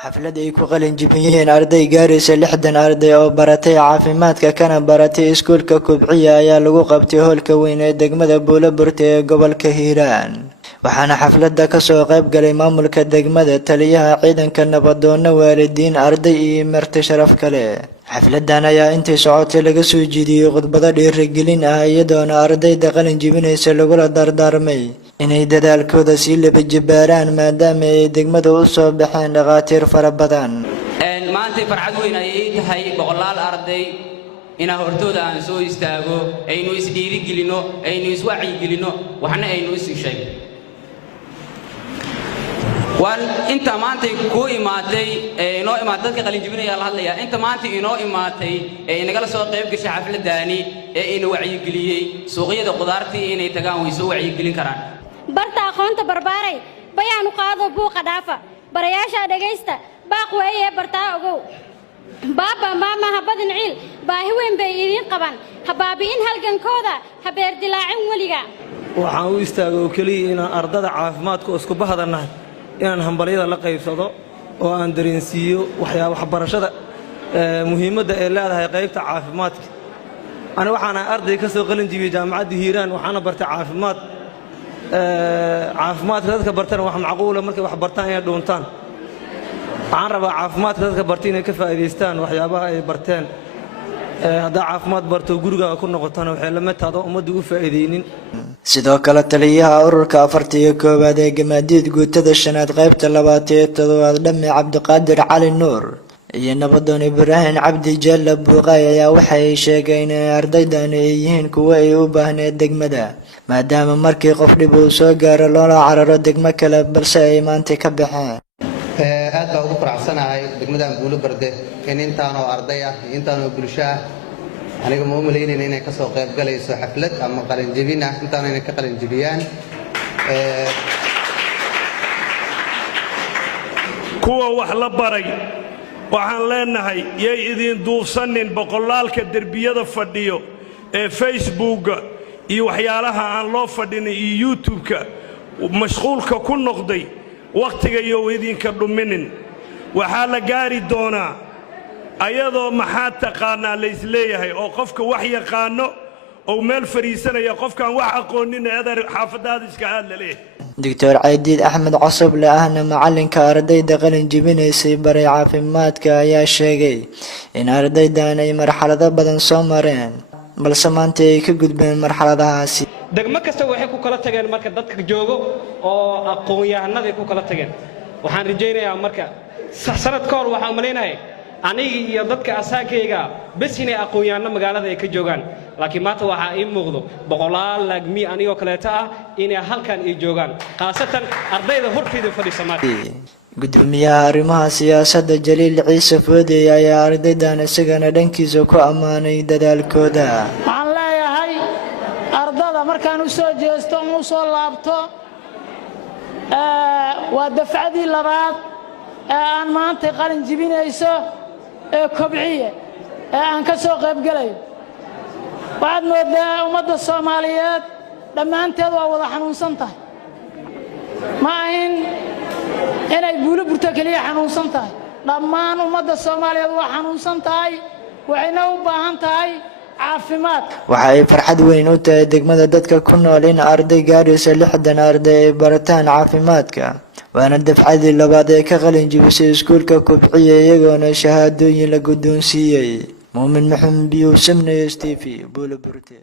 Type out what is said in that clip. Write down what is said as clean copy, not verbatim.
xaflad ay ku qalin jibiyeen arday gaaraysa 60 arday oo baratay caafimaadka kana baratay iskuulka Kobciya ayaa lagu qabtay hoolka weyn ee degmada Buulaburti ee gobolka Hiiraan waxaana xafladda ka soo qayb galay maamulka degmada taliyaha ciidanka nabadoonna waalidiin arday iyo marti sharaf kale xafladdan ayaa intii socotay laga soo jeediyay khudbado dhiirigelin ah iyadoona ardayda qalin jibinaysa lagula dardaarmay inay dadaalkooda sii laba jibaaraan maadaama ay degmada u soo baxeen dhaqaatiir fara badan maanta farxad weyn ay tahay boqolaal arday ina hortooda aan soo istaago aynu is dhiirigelino aynu is wacyi gelino waxna aynu is sheegno waan inta maanta ku imaatay inoo imaatay dadka qalin jibinaya la hadlaya inta maanta inoo imaatay inaga la soo qayb gashay xafladani inuu wacyi geliyay suuqyada qudaartii inay tagaan way soo wacyi gelin karaan barta aqoonta barbaaray bayaan u qaado buuqa dhaafa barayaasha dhageysta baaq weeye bartaa ogow baaba maama habadin ciil baahi weyn bay idin qaban habaabiin halgankooda habeer dilaacin waliga waxaan u istaagay kaliya in ardada caafimaadku isku bahadanahay inaan hambaliyada la qaybsado oo aan dareensiiyo waxbarashada muhiimadda ay leedahay qaybta caafimaadka ana waxaan arday ka soo qalin jibiyay jaamacadda Hiiraan waxaana bartay caafimaadka dadka bartana wax macquul ah markay wax bartaan ay doontaan waxaan rabaa caafimaadka dadka bartay inay ka faa'iideystaan waxyaabaha ay barteen hadaa caafimaad barto guriga ku noqotana waxay la mid tahay ummaddu u faa'iideynin sidoo kale taliyaha ururka 41aad ee gamaadiid guutada shanaad qaybta 27aad Dhame Cabdiqaadir Cali Nuur iyo nabadoon Ibrahim Cabdi Jalla Buuqay ayaa waxay sheegeen in ardaydan ay yihiin kuwa ay u baahnaa degmada maadaama markii qof dhib uu soo gaaro loola cararo degmo kale balse ay maanta ka baxeen aad baa ugu faraxsanahay degmadan Buulaburti in intaan oo arday ah intaan oo bulsho ah aniga ma umaleynayna inay ka soo qayb galayso xaflad ama qalin jibin ah intaan inay ka qalin jibiyaan kuwa wax la baray waxaan leenahay yay idin duufsanin boqolaalka derbiyada fadhiyo ee Facebook iyo waxyaalaha aan loo fadhin iyo YouTube-ka mashquulka ku noqday waqtiga iyo idinka dhuminin waxa la gaari doonaa ayadoo maxaa taqaanaa la isleeyahay oo qofka wax yaqaano oo meel fariisanaya qofkan wax aqoonin eedar xaafadaada iska aad la leeyahay Dr. Caydiid Axmed Cusub ahna macalinka ardayda qalin jibinaysay baray caafimaadka ayaa sheegay in ardaydan ay marxalado badan soo mareen balse maanta ay ka gudbeen marxaladahaasi degmo kasta waxay ku kala tageen marka dadka joogo oo aqoon-yahanada ku kala tageen waxaan rajaynayaa marka sanad ka hor waxaan maleynahay aniga iyo dadka asaagayga bas inay aqoon-yahano magaalada ay ka joogaan laakiin maanta waxa ay muuqdo boqolaal laagmi anigoo kaleeta ah inay halkan ay joogaan khaasatan ardayda horteeda fadhiisamaad gudoomiyaha arrimaha siyaasadda Jaliil Ciise Foodey ayaa ardaydan isagana dhankiisa ku amaanay dadaalkooda waxaan leeyahay ardada markaan u soo jeesto oo u soo laabto waa dafcadii labaad ee aan maanta qalin jibinayso ee Kobciya ee aan ka soo qayb galay waxaad moodaa ummadda Soomaaliyeed dhammaanteed waa wada xanuunsan tahay ma ahin inay Buulaburti kaliya xanuunsan tahay dhammaan ummadda Soomaaliyeed waa xanuunsan tahay waxayna u baahan tahay caafimaad waxay farxad weyn u tahay degmada dadka ku nool in arday gaaraysa 60 arday ay barataan caafimaadka waana dafcadii labaad ee ka qalin jibisay iskuulka Kobciya iyagoona shahaadooyin la guddoonsiiyay Muumin Maxamed Biyo Samneys TV Buulaburti